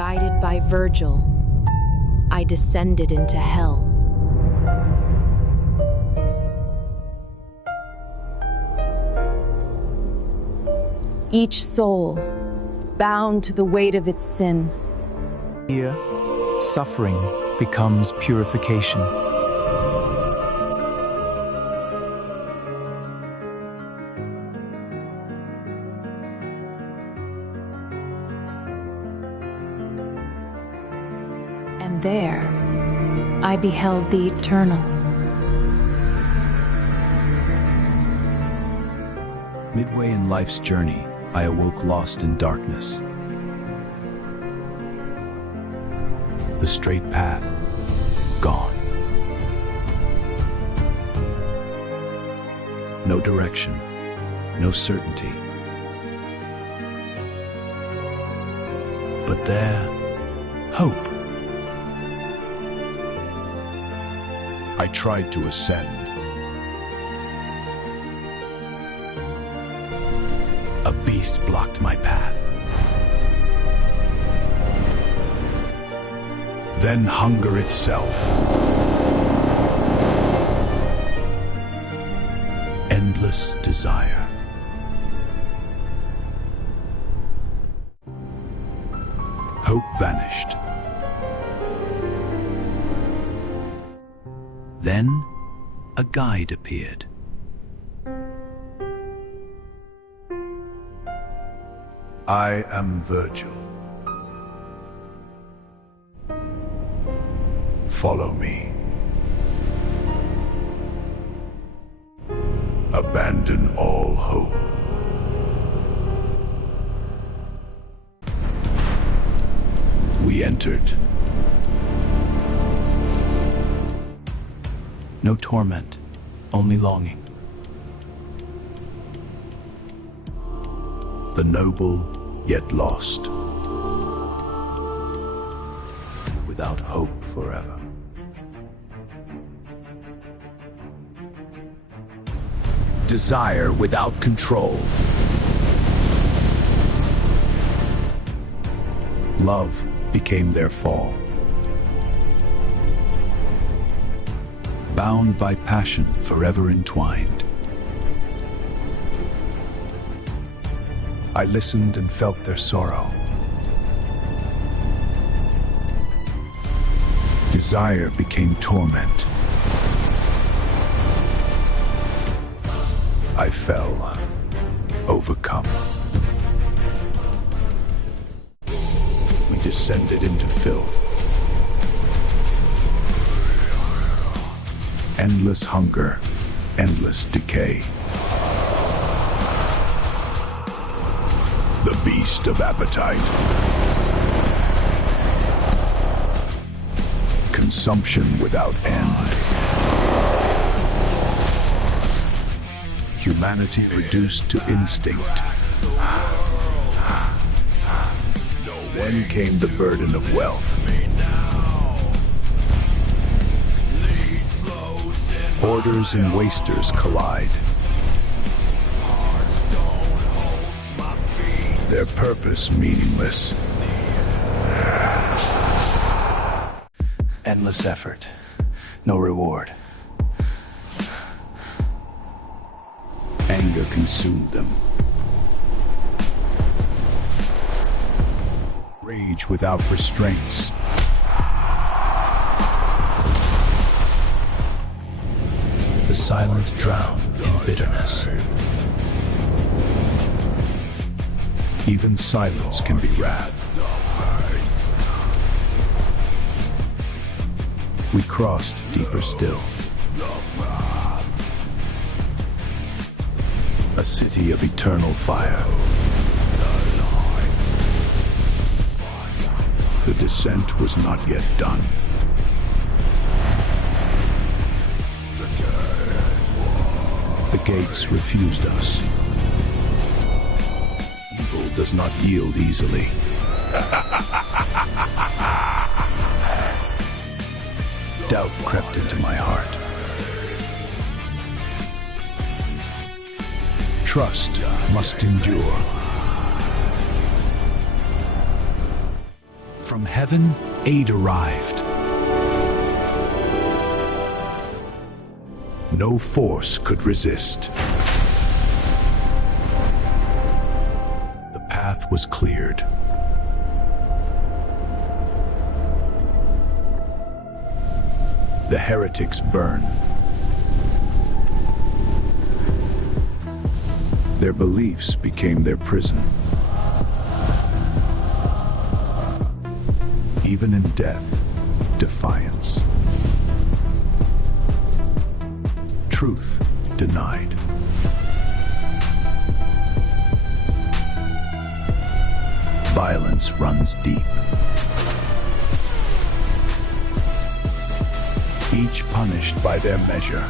Guided by Virgil, I descended into hell. Each soul, bound to the weight of its sin. Here, suffering becomes purification. And there, I beheld the eternal. Midway in life's journey, I awoke lost in darkness. The straight path, gone. No direction, no certainty. But there, hope. I tried to ascend. A beast blocked my path. Then hunger itself. Endless desire. Hope vanished. Then a guide appeared. I am Virgil. Follow me. Abandon all hope. We entered. No torment, only longing. The noble, yet lost. Without hope forever. Desire without control. Love became their fall. Bound by passion, forever entwined. I listened and felt their sorrow. Desire became torment. I fell, overcome. We descended into filth. Endless hunger, endless decay. The beast of appetite. Consumption without end. Humanity reduced to instinct. Then came the burden of wealth. Hoarders and wasters collide. Their purpose meaningless. Endless effort, no reward. Anger consumed them. Rage without restraints. The silent drown in bitterness. Even silence can be wrath. We crossed deeper still. A city of eternal fire. The descent was not yet done. The gates refused us. Evil does not yield easily. Doubt crept into my heart. Trust must endure. From heaven, aid arrived. No force could resist. The path was cleared. The heretics burn. Their beliefs became their prison. Even in death, defiance. Truth denied. Violence runs deep. Each punished by their measure.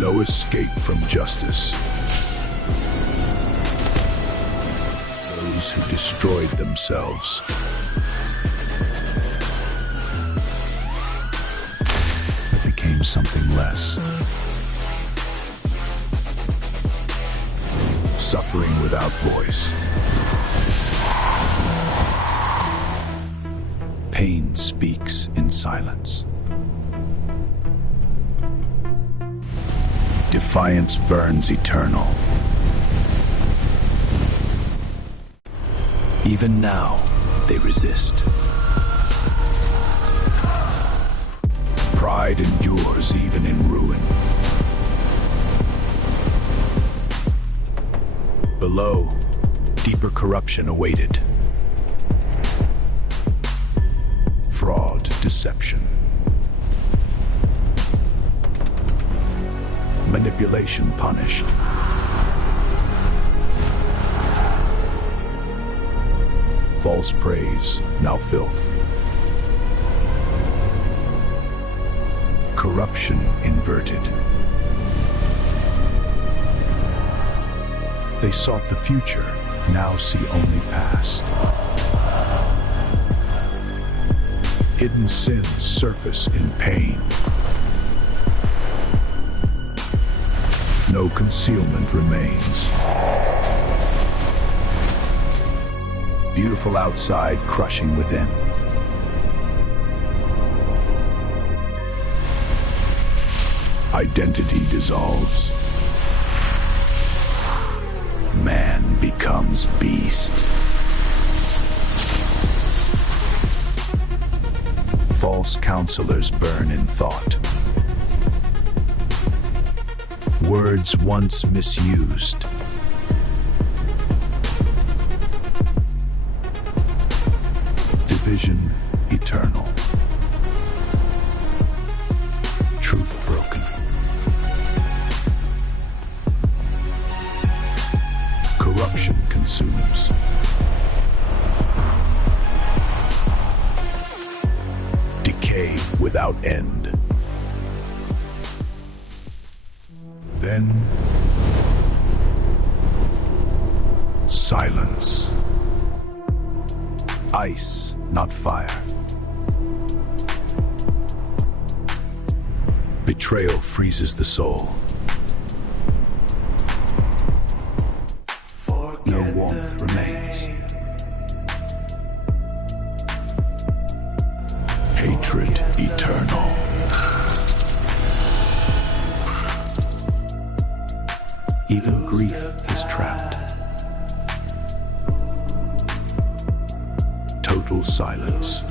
No escape from justice. Those who destroyed themselves became something less. Suffering without voice. Pain speaks in silence. Defiance burns eternal. Even now, they resist. Pride endures even in ruin. Below, deeper corruption awaited. Fraud, deception. Manipulation punished. False praise, now filth. Corruption inverted. They sought the future, now see only past. Hidden sins surface in pain. No concealment remains. Beautiful outside, crushing within. Identity dissolves. Man becomes beast. False counselors burn in thought. Words once misused. Division eternal. Truth broken. Corruption consumes. Decay without end. Then silence. Ice, not fire. Betrayal freezes the soul. No warmth remains. Hatred eternal. Even grief is trapped. Total silence.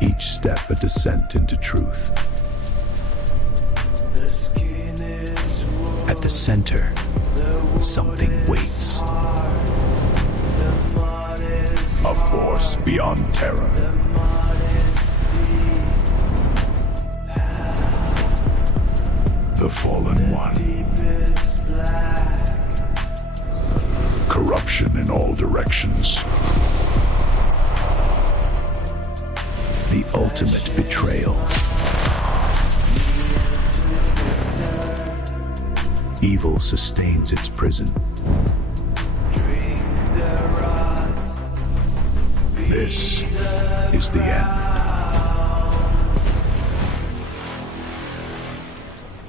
Each step a descent into truth. At the center, something waits. A force beyond terror. The fallen one. Corruption in all directions. The ultimate betrayal. Evil sustains its prison. This is the end.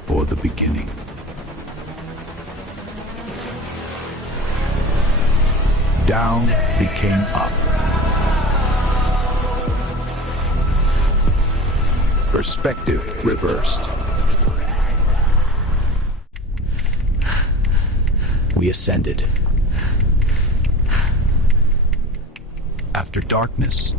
Or the beginning. Down became up. Perspective reversed. We ascended. After darkness,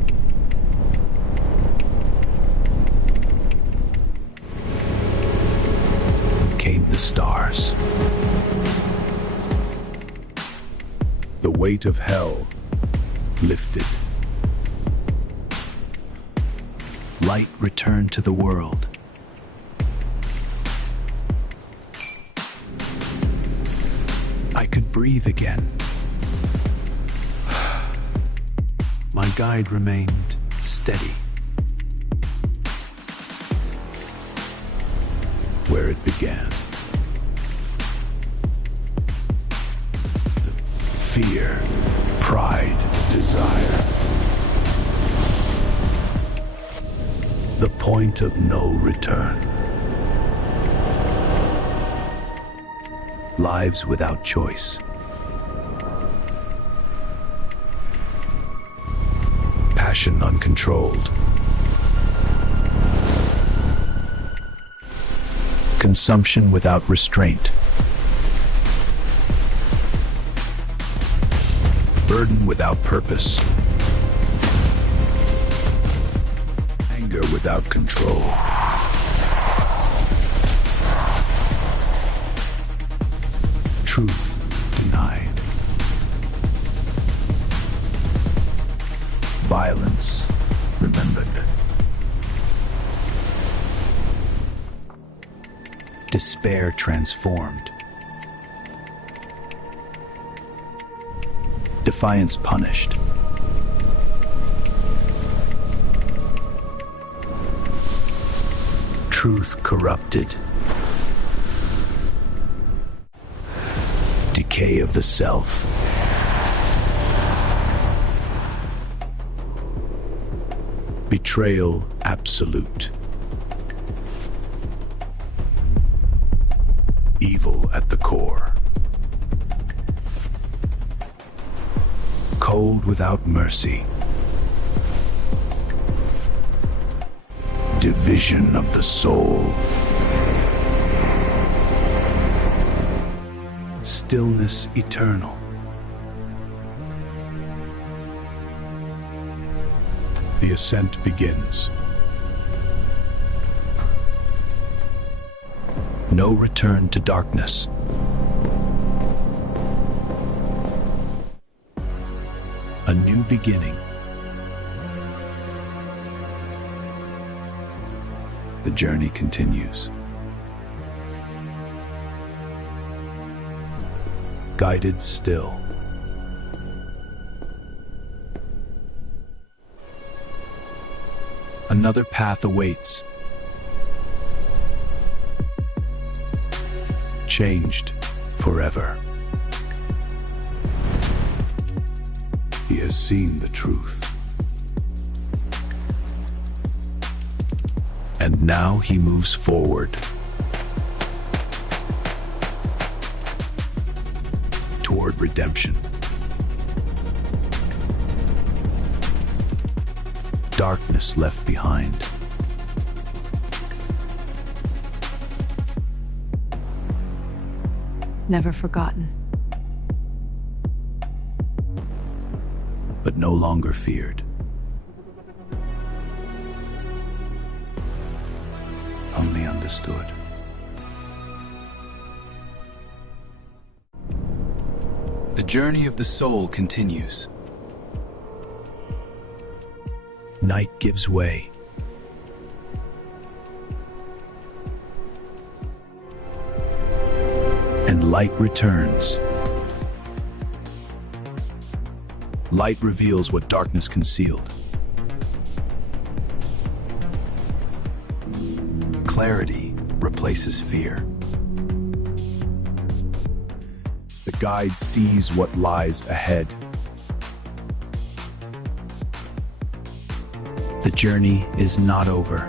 came the stars. The weight of hell lifted. Light returned to the world. I could breathe again. My guide remained steady. Where it began. Fear, pride, desire. The point of no return. Lives without choice. Passion uncontrolled. Consumption without restraint. Burden without purpose. Anger without control. Truth denied. Violence remembered. Despair transformed. Defiance punished. Truth corrupted. Decay of the self. Betrayal absolute. Evil at the core. Cold without mercy. Division of the soul. Stillness eternal. The ascent begins. No return to darkness. A new beginning. The journey continues. Guided still. Another path awaits. Changed forever. He has seen the truth. And now he moves forward. Toward redemption. Darkness left behind. Never forgotten. But no longer feared. Only understood. The journey of the soul continues. Night gives way. And light returns. Light reveals what darkness concealed. Clarity replaces fear. The guide sees what lies ahead. The journey is not over.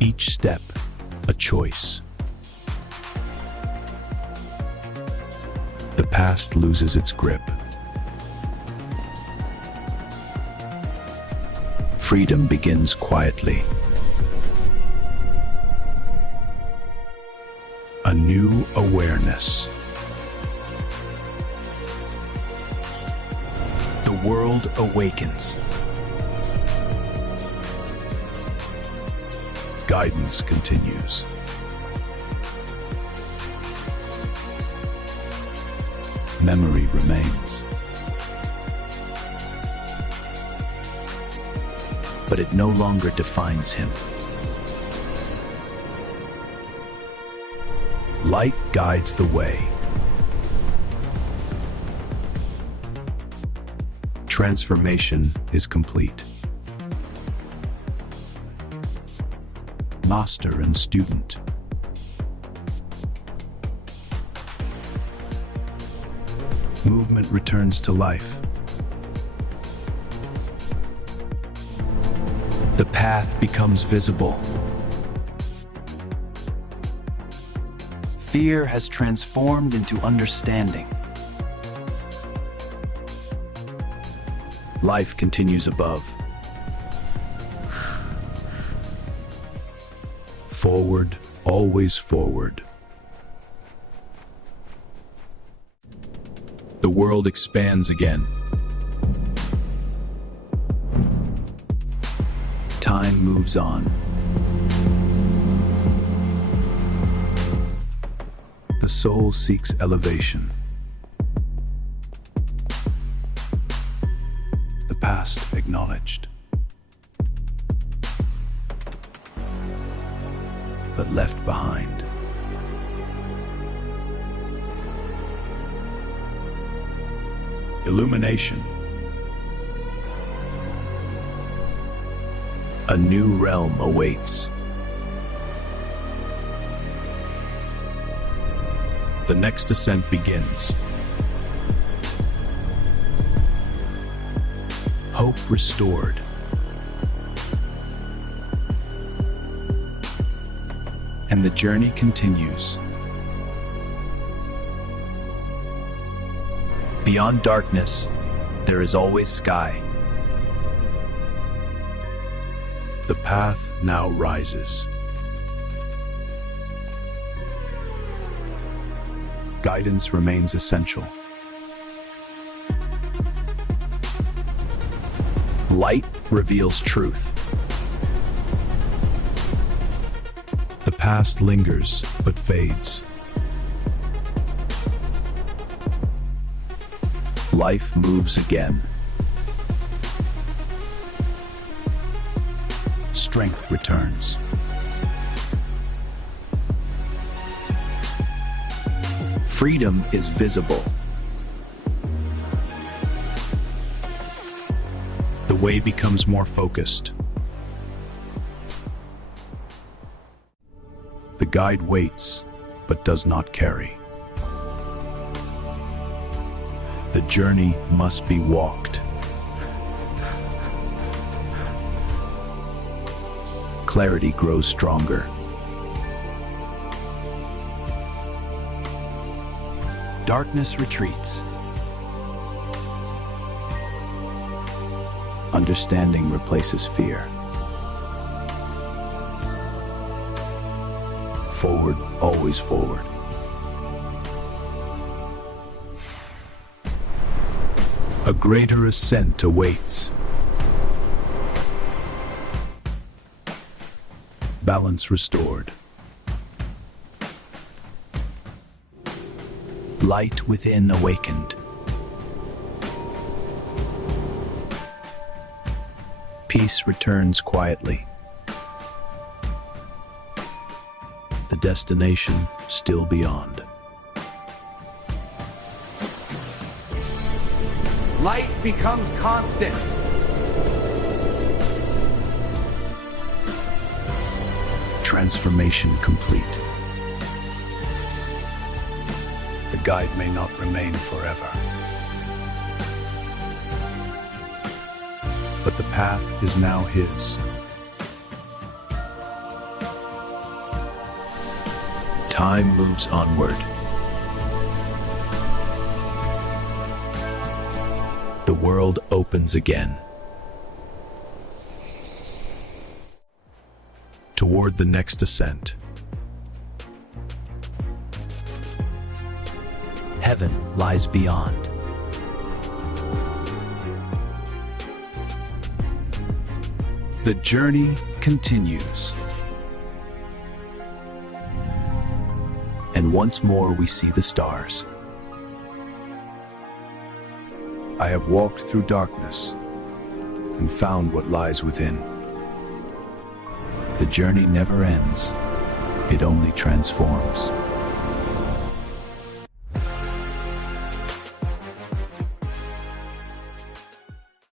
Each step, a choice. past loses its grip. Freedom begins quietly. A new awareness. The world awakens. Guidance continues. Memory remains. But it no longer defines him. Light guides the way. Transformation is complete. Master and student. Movement returns to life. The path becomes visible. Fear has transformed into understanding. Life continues above. Forward, always forward. The world expands again. Time moves on. The soul seeks elevation. The past acknowledged, but left behind. Illumination. A new realm awaits. The next ascent begins. Hope restored. And the journey continues. Beyond darkness, there is always sky. The path now rises. Guidance remains essential. Light reveals truth. The past lingers but fades. Life moves again. Strength returns. Freedom is visible. The way becomes more focused. The guide waits, but does not carry. The journey must be walked. Clarity grows stronger. Darkness retreats. Understanding replaces fear. Forward, always forward. A greater ascent awaits. Balance restored. Light within awakened. Peace returns quietly. The destination still beyond. Light becomes constant. Transformation complete. The guide may not remain forever, but the path is now his. Time moves onward. the world opens again. Toward the next ascent. Heaven lies beyond. The journey continues. And once more we see the stars. I have walked through darkness and found what lies within. The journey never ends. It only transforms.